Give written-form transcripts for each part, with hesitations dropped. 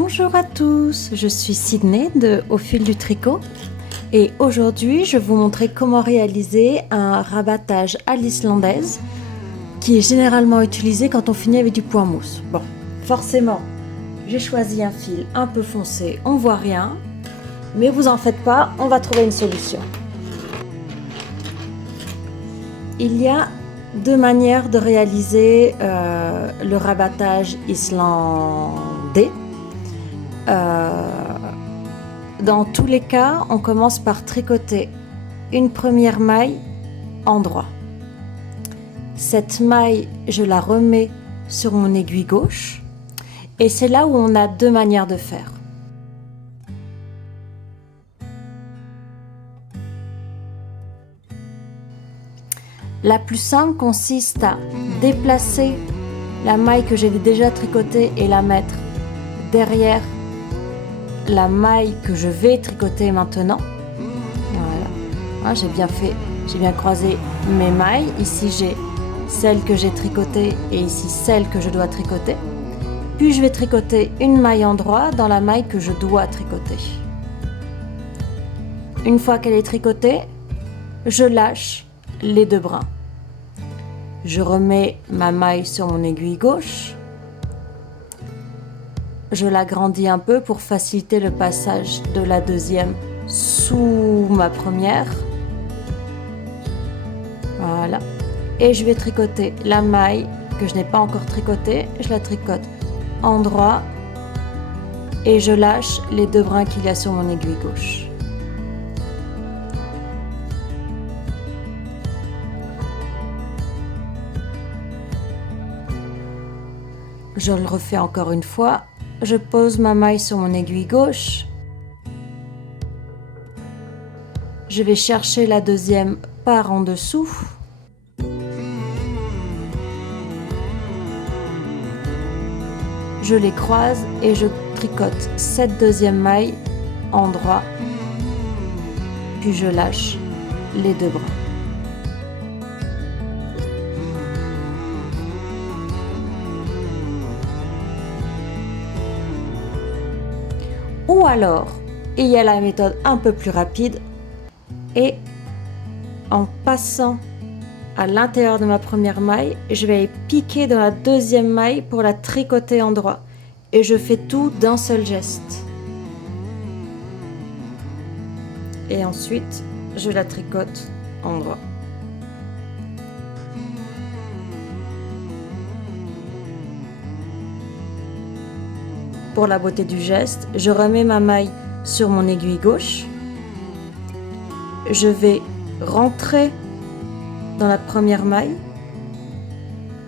Bonjour à tous, je suis Sydney de Au fil du tricot et aujourd'hui je vais vous montrer comment réaliser un rabattage à l'islandaise qui est généralement utilisé quand on finit avec du point mousse. Bon, forcément, j'ai choisi un fil un peu foncé, on voit rien, mais vous en faites pas, on va trouver une solution. Il y a deux manières de réaliser le rabattage islandais. Dans tous les cas, on commence par tricoter une première maille endroit. Cette maille, je la remets sur mon aiguille gauche et c'est là où on a deux manières de faire. La plus simple consiste à déplacer la maille que j'ai déjà tricotée et la mettre derrière la maille que je vais tricoter maintenant. Voilà, j'ai bien croisé mes mailles. Ici j'ai celle que j'ai tricotée et ici celle que je dois tricoter. Puis je vais tricoter une maille endroit dans la maille que je dois tricoter. Une fois qu'elle est tricotée, je lâche les deux brins. Je remets ma maille sur mon aiguille gauche. Je l'agrandis un peu pour faciliter le passage de la deuxième sous ma première. Voilà. Et je vais tricoter la maille que je n'ai pas encore tricotée. Je la tricote endroit et je lâche les deux brins qu'il y a sur mon aiguille gauche. Je le refais encore une fois. Je pose ma maille sur mon aiguille gauche. Je vais chercher la deuxième par en dessous. Je les croise et je tricote cette deuxième maille endroit. Puis je lâche les deux brins. Ou alors, il y a la méthode un peu plus rapide et en passant à l'intérieur de ma première maille, je vais piquer dans la deuxième maille pour la tricoter endroit. Et je fais tout d'un seul geste. Et ensuite, je la tricote endroit. Pour la beauté du geste, je remets ma maille sur mon aiguille gauche. Je vais rentrer dans la première maille,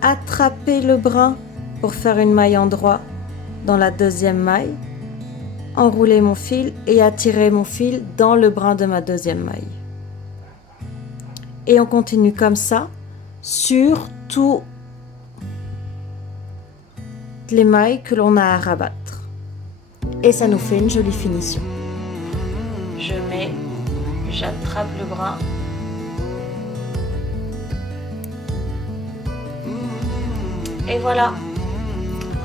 attraper le brin pour faire une maille endroit dans la deuxième maille, enrouler mon fil et attirer mon fil dans le brin de ma deuxième maille. Et on continue comme ça sur toutes les mailles que l'on a à rabattre. Et ça nous fait une jolie finition. J'attrape le brin. Et voilà.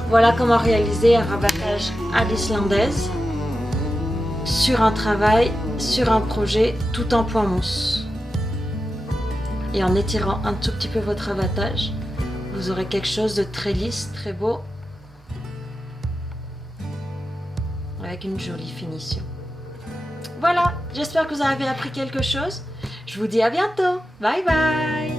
Voilà comment réaliser un rabattage à l'islandaise sur un travail, sur un projet, tout en point mousse. Et en étirant un tout petit peu votre rabattage, vous aurez quelque chose de très lisse, très beau, avec une jolie finition. Voilà, j'espère que vous avez appris quelque chose. Je vous dis à bientôt. Bye bye.